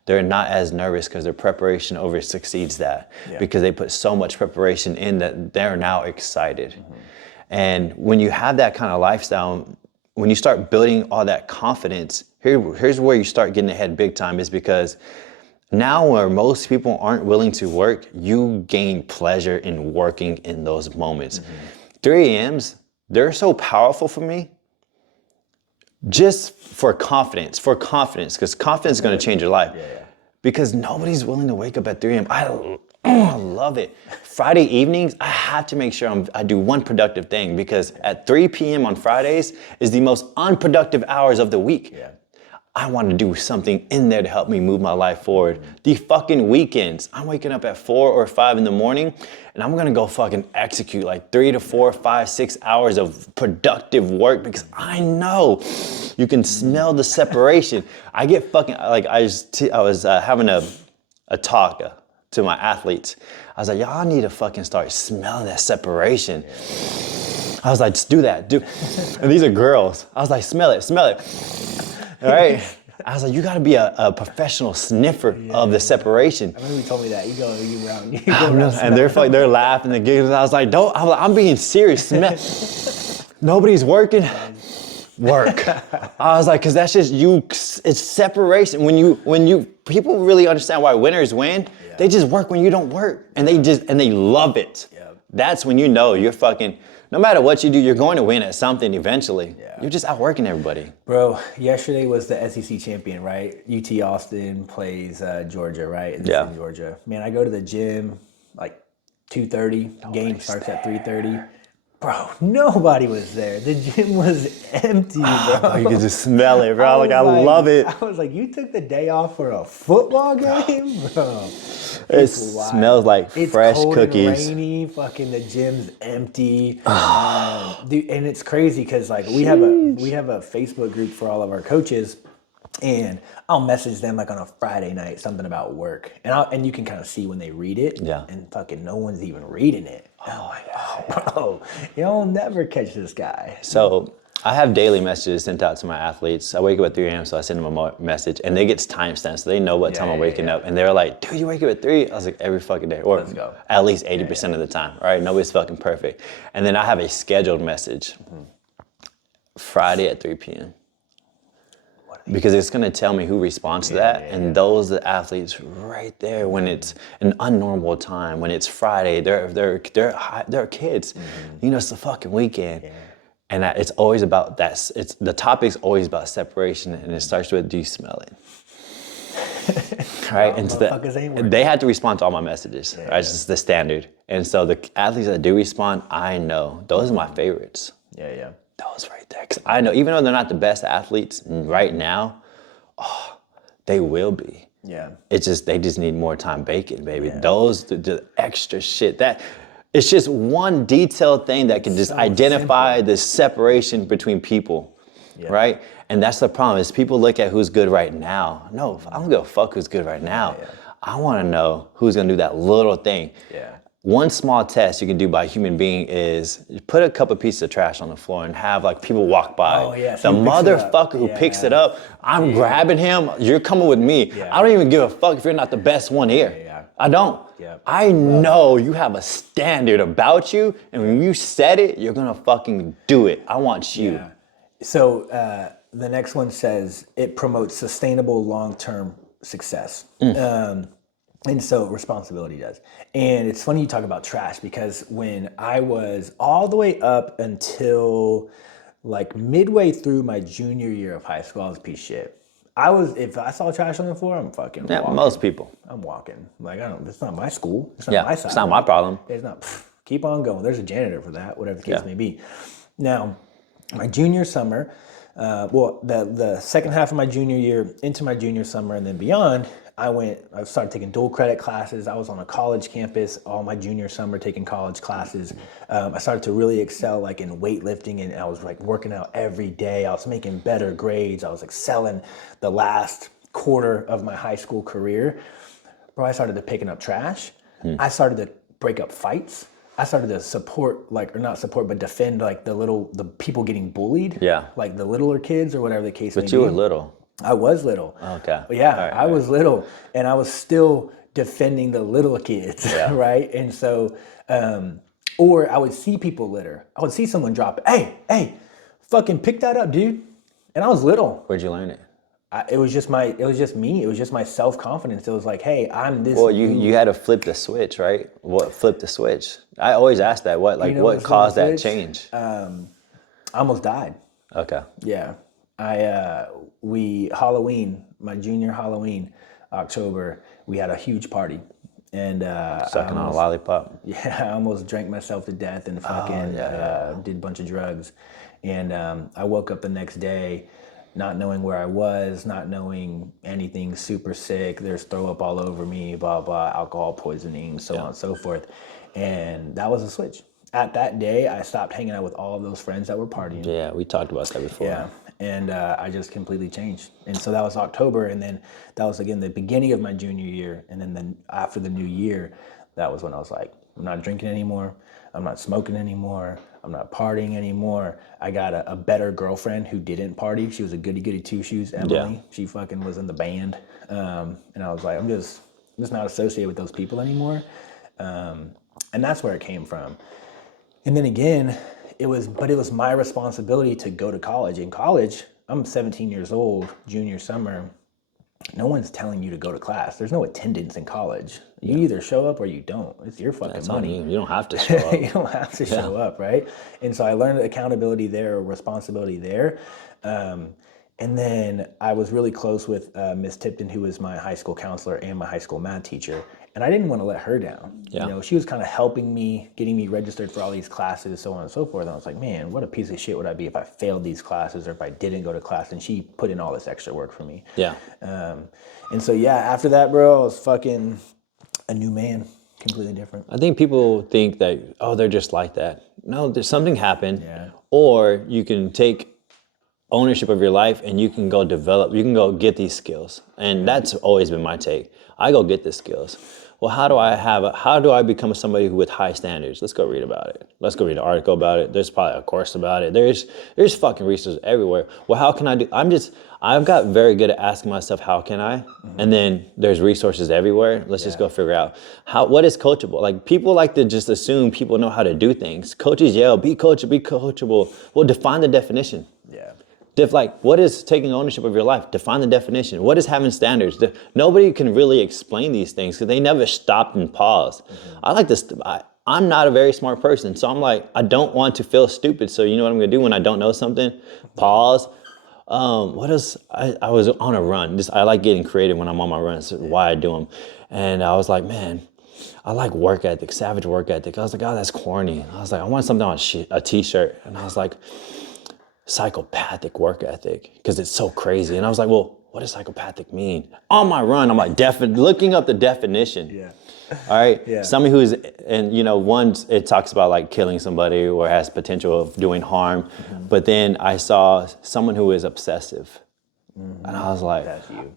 They're not as nervous because their preparation over succeeds that because they put so much preparation in that they're now excited. And when you have that kind of lifestyle, when you start building all that confidence, here's where you start getting ahead big time is because now where most people aren't willing to work, you gain pleasure in working in those moments. 3 a.m.s, they're so powerful for me just for confidence, because confidence is going to change your life. Because nobody's willing to wake up at 3 a.m. I love it. Friday evenings, I have to make sure I do one productive thing because at 3 p.m. on Fridays is the most unproductive hours of the week. I want to do something in there to help me move my life forward. The fucking weekends, I'm waking up at 4 or 5 in the morning and I'm going to go fucking execute like 3 to 4, 5, 6 hours of productive work because I know you can smell the separation. I get fucking, like I was having a talk to my athletes. I was like, y'all need to fucking start smelling that separation. I was like, just do that. And these are girls. I was like, smell it. All right. I was like, you got to be a professional sniffer of the separation. I remember you told me that. You go around. And they're laughing and giggling. I was like, I'm being serious. Nobody's working. Work. I was like, cause that's just you. It's separation. When people really understand why winners win, they just work when you don't work, and they love it. That's when you know you're fucking. No matter what you do, you're going to win at something eventually. You're just outworking everybody. Bro, yesterday was the SEC champion, right? UT Austin plays Georgia, right? In Georgia. Man, I go to the gym like 2:30. Game starts at 3:30. Bro, nobody was there. The gym was empty, bro. You can just smell it, bro. I love it. I was like, you took the day off for a football game? Bro. It smells like fresh cold cookies. And rainy, fucking the gym's empty. Dude, and it's crazy because like we have a Facebook group for all of our coaches. And I'll message them like on a Friday night, something about work. And you can kind of see when they read it. And fucking no one's even reading it. Oh my God, bro. You'll never catch this guy. So I have daily messages sent out to my athletes. I wake up at 3 a.m., so I send them a message. And they get timestamps, so they know what time I'm waking up. And they're like, dude, you wake up at 3? I was like, every fucking day. Or at least 80% of the time, right? Nobody's fucking perfect. And then I have a scheduled message. Friday at 3 p.m. Because it's going to tell me who responds to that. And those are the athletes right there when it's an unnormal time, when it's Friday, they're kids. You know, it's the fucking weekend. And it's always about that. The topic's always about separation, and it starts with, do you smell it? Right? And they had to respond to all my messages. Right? It's just the standard. And so the athletes that do respond, I know those are my favorites. Those right there. Because I know, even though they're not the best athletes right now, they will be. It's just, they just need more time baking, baby. Those, the extra shit, it's just one detailed thing that can just identify the separation between people, right? And that's the problem is people look at who's good right now. No, I don't give a fuck who's good right now. I want to know who's going to do that little thing. One small test you can do by a human being is you put a couple pieces of trash on the floor and have like people walk by. The motherfucker who picks it up, I'm grabbing him, you're coming with me. I don't even give a fuck if you're not the best one here. I don't. I know you have a standard about you, and when you set it, you're gonna fucking do it. I want you. So the next one says it promotes sustainable long-term success. And so responsibility does. And it's funny you talk about trash because when I was all the way up until like midway through my junior year of high school, I was a piece of shit. if I saw trash on the floor, I'm fucking Yeah, walking. most people. I'm walking. Like, it's not my school. It's not Yeah, my side. it's not my problem. It's not, keep on going. There's a janitor for that, whatever the case Yeah. may be. Now, my junior summer, the second half of my junior year into my junior summer and then beyond, I started taking dual credit classes. I was on a college campus all my junior summer taking college classes. I started to really excel like in weightlifting, and I was like working out every day. I was making better grades. I was excelling the last quarter of my high school career. Bro, I started to picking up trash. I started to break up fights. I started to support, not support, but defend like the people getting bullied. Yeah. Like the littler kids or whatever the case may be. But you were little. I was little. Okay. But yeah, All right, I was little, and I was still defending the little kids, Yeah. right? And so, or I would see people litter. I would see someone drop it. Hey, fucking pick that up, dude. And I was little. Where'd you learn it? It was just me. It was just my self-confidence. It was like, hey, I'm this. Well, you had to flip the switch, right? What flipped the switch? I always ask that. What caused that change? I almost died. Okay. Yeah. Halloween, my junior Halloween, October, we had a huge party. And Sucking on a lollipop. Yeah, I almost drank myself to death and fucking did a bunch of drugs. And I woke up the next day not knowing where I was, not knowing anything, super sick. There's throw up all over me, blah, blah, alcohol poisoning, so on and so forth. And that was a switch. At that day, I stopped hanging out with all of those friends that were partying. Yeah, we talked about that before. Yeah, and I just completely changed. And so that was October, and then that was, again, the beginning of my junior year. And then after the new year, that was when I was like, I'm not drinking anymore. I'm not smoking anymore. I'm not partying anymore. I got a better girlfriend who didn't party. She was a goody two-shoes, Emily. Yeah. She fucking was in the band. And I was like, I'm just not associated with those people anymore. And that's where it came from. And then again, it was my responsibility to go to college. In college, I'm 17 years old, junior summer. No one's telling you to go to class. There's no attendance in college. You either show up or you don't. It's your fucking That's money. on you. You don't have to show up. You don't have to show up, right? And so I learned accountability there, responsibility there. And then I was really close with Miss Tipton, who was my high school counselor and my high school math teacher. And I didn't want to let her down. Yeah. You know, she was kind of helping me, getting me registered for all these classes, so on and so forth. And I was like, man, what a piece of shit would I be if I failed these classes or if I didn't go to class? And she put in all this extra work for me. Yeah. And so, yeah, after that, bro, I was fucking a new man, completely different. I think people think that, oh, they're just like that. No, there's something happened. Yeah. Or you can take ownership of your life and you can go get these skills. And that's always been my take. I go get the skills. Well, how do I become somebody with high standards? Let's go read about it. Let's go read an article about it. There's probably a course about it. There's fucking resources everywhere. Well, how can I do? I've got very good at asking myself, how can I? Mm-hmm. And then there's resources everywhere. Let's just go figure out what is coachable. Like, people like to just assume people know how to do things. Coaches yell, be coachable. Well, define the definition. Yeah. What is taking ownership of your life? Define the definition. What is having standards? Nobody can really explain these things because they never stopped and paused. Mm-hmm. I'm not a very smart person, so I'm like, I don't want to feel stupid. So you know what I'm gonna do when I don't know something? Pause. What else? I was on a run. I like getting creative when I'm on my runs. Why I do them. And I was like, man, I like work ethic, savage work ethic. I was like, oh, that's corny. I was like, I want something on a t-shirt. And I was like, psychopathic work ethic, because it's so crazy. And I was like, well, what does psychopathic mean? On my run, I'm like, looking up the definition. Yeah. All right. Yeah. Somebody who's, and it talks about like killing somebody or has potential of doing harm. Mm-hmm. But then I saw someone who is obsessive. Mm-hmm. And I was like, that's you.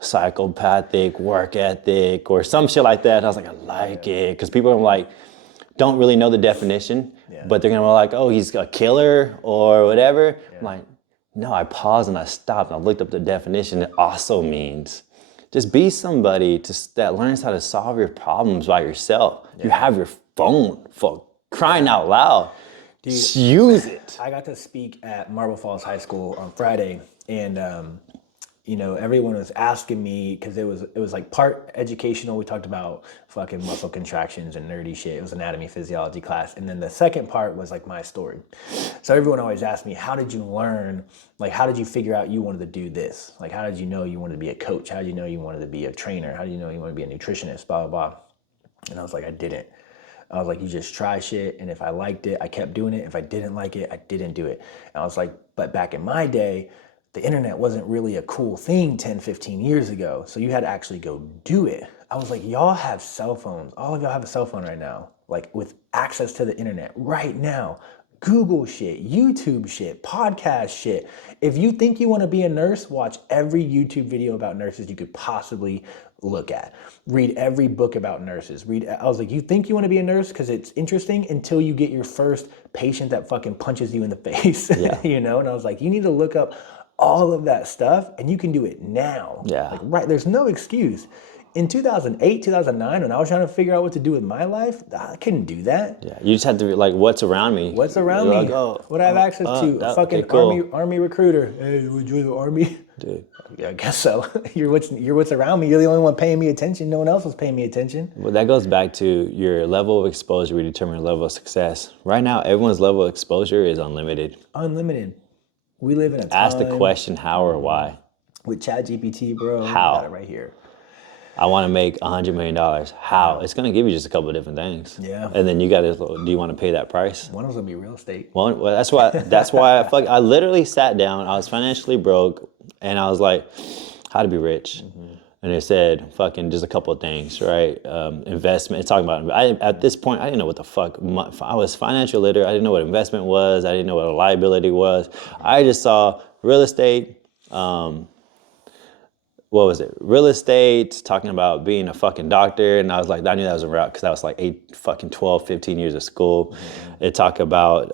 Psychopathic work ethic or some shit like that. And I was like, I like it. Because people are like, don't really know the definition, but they're gonna be like, oh, he's a killer or whatever. Yeah. I'm like, no, I paused and I stopped and I looked up the definition. It also means just be somebody that learns how to solve your problems by yourself. Yeah. You have your phone, for crying out loud. Just use it. I got to speak at Marble Falls High School on Friday, and you know, everyone was asking me because it was like part educational. We talked about fucking muscle contractions and nerdy shit. It was anatomy physiology class, and then the second part was like my story. So everyone always asked me, how did you learn? Like, how did you figure out you wanted to do this? Like, how did you know you wanted to be a coach? How did you know you wanted to be a trainer? How did you know you wanted to be a nutritionist? Blah blah blah. And I was like, I didn't. I was like, you just try shit. And if I liked it, I kept doing it. If I didn't like it, I didn't do it. And I was like, but back in my day, the internet wasn't really a cool thing 10, 15 years ago. So you had to actually go do it. I was like, y'all have cell phones. All of y'all have a cell phone right now, like with access to the internet right now. Google shit, YouTube shit, podcast shit. If you think you want to be a nurse, watch every YouTube video about nurses you could possibly look at. Read every book about nurses. I was like, you think you want to be a nurse because it's interesting until you get your first patient that fucking punches you in the face, you know? And I was like, you need to look up all of that stuff and you can do it now. Yeah. Like, right, there's no excuse. In 2008, 2009, when I was trying to figure out what to do with my life, I couldn't do that. Yeah, you just have to be like, what's around me? What's around me? Like, what I have access to? A fucking okay, cool. army recruiter. Hey, would you join the army? Dude. Yeah, I guess so. You're what's around me. You're the only one paying me attention. No one else was paying me attention. Well, that goes back to your level of exposure will determine your level of success. Right now, everyone's level of exposure is unlimited. Unlimited. We live in a time. Ask the question, how or why? With ChatGPT, bro. How? I got it right here. I want to make $100 million. How? It's going to give you just a couple of different things. Yeah. And then you got to, do you want to pay that price? One was going to be real estate. Well, that's why I literally sat down. I was financially broke and I was like, how to be rich. Mm-hmm. And it said fucking just a couple of things, right? Investment. It's talking about, at this point, I didn't know what the fuck. I was financial literate. I didn't know what investment was. I didn't know what a liability was. I just saw real estate, what was it? Real estate, talking about being a fucking doctor. And I was like, I knew that was a route because that was like 12, 15 years of school. Mm-hmm. It talked about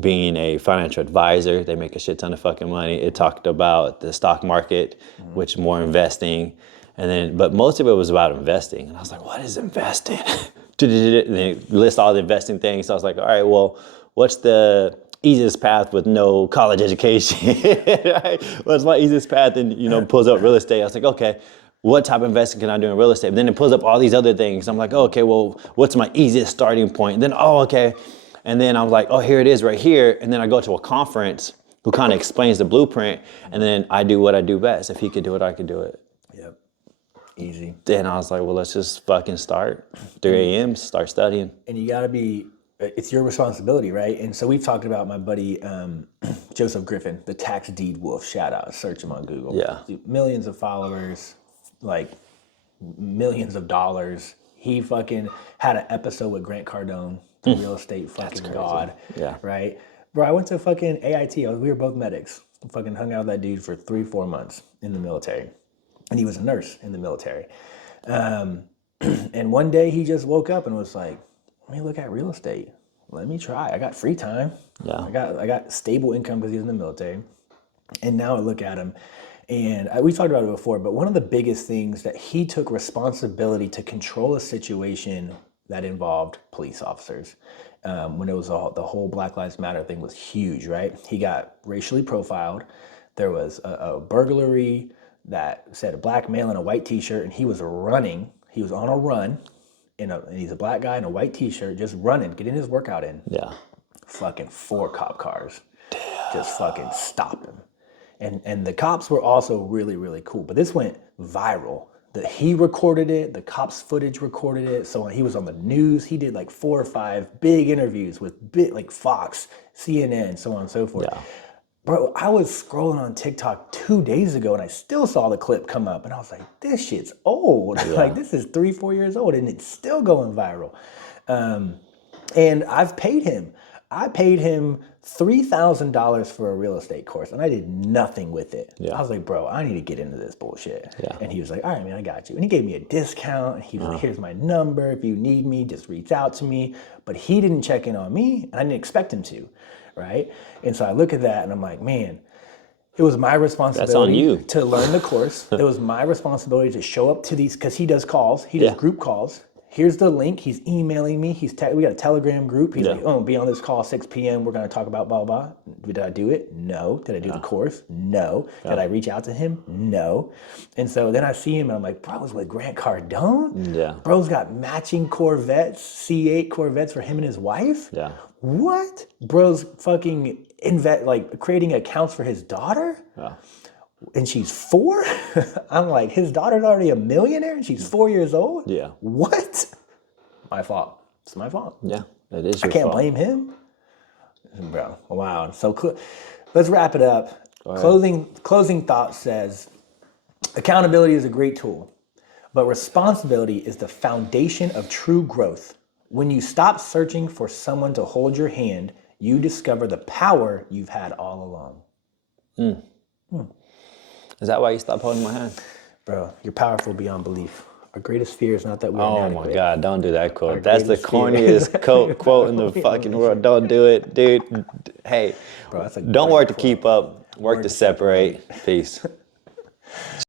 being a financial advisor. They make a shit ton of fucking money. It talked about the stock market, mm-hmm. which more investing. But most of it was about investing. And I was like, what is investing? And they list all the investing things. So I was like, all right, well, what's the easiest path with no college education? Right? What's my easiest path? And, pulls up real estate. I was like, okay, what type of investing can I do in real estate? But then it pulls up all these other things. I'm like, oh, okay, well, what's my easiest starting point? And then, okay. And then I was like, oh, here it is right here. And then I go to a conference who kind of explains the blueprint. And then I do what I do best. If he could do it, I could do it. Yep. Easy. Then I was like, well, let's just fucking start. 3 a.m., start studying. And you got to be, it's your responsibility, right? And so we've talked about my buddy, Joseph Griffin, the tax deed wolf. Shout out, search him on Google. Yeah. Millions of followers, like millions of dollars. He fucking had an episode with Grant Cardone, the real estate fucking god. Yeah. Right? Bro, I went to fucking AIT. We were both medics. Fucking hung out with that dude for 3-4 months in the military. And he was a nurse in the military. And one day he just woke up and was like, let me look at real estate. Let me try. I got free time. Yeah. I got stable income because he was in the military. And now I look at him, and we talked about it before, but one of the biggest things that he took responsibility to control a situation that involved police officers. When it was the whole Black Lives Matter thing was huge, right? He got racially profiled. There was a burglary that said a black male in a white t-shirt, and he was running. He was on a run. And he's a black guy in a white t-shirt, just running, getting his workout in. Yeah. Fucking 4 cop cars. Damn. Just fucking stopped him. And the cops were also really, really cool. But this went viral. He recorded it. The cops' footage recorded it. So he was on the news. He did like 4 or 5 big interviews with like Fox, CNN, so on and so forth. Yeah. Bro, I was scrolling on TikTok 2 days ago and I still saw the clip come up and I was like, this shit's old. Yeah. Like this is 3-4 years old and it's still going viral. And I've paid him. I paid him $3,000 for a real estate course and I did nothing with it. Yeah. I was like, bro, I need to get into this bullshit. Yeah. And he was like, all right, man, I got you. And he gave me a discount. And he was like, here's my number. If you need me, just reach out to me. But he didn't check in on me and I didn't expect him to. Right? And so I look at that and I'm like, man, it was my responsibility to learn the course. It was my responsibility to show up to these, because he does calls. He does group calls. here's the link. He's emailing me. We got a Telegram group. He's like, oh, be on this call 6 p.m. We're going to talk about blah, blah. Did I do it? No. Did I do the course? No. Did I reach out to him? No. And so then I see him and I'm like, bro's with Grant Cardone? Yeah. Bro's got matching Corvettes, C8 Corvettes for him and his wife? Yeah. What? Bro's fucking creating accounts for his daughter? Yeah. And she's 4? I'm like, his daughter's already a millionaire and she's 4 years old? Yeah. What? My fault. It's my fault. Yeah, it is your I can't fault. blame him. Bro, wow. So let's wrap it up. Closing thought says, accountability is a great tool, but responsibility is the foundation of true growth. When you stop searching for someone to hold your hand, you discover the power you've had all along. Is that why you stopped holding my hand? Bro, you're powerful beyond belief. Our greatest fear is not that we're Oh inadequate. my God, don't do that quote. Our That's the greatest fear. corniest quote in the fucking world. Don't do it, dude. Hey, Bro, that's a don't great work to quote. keep up, work to separate. Peace.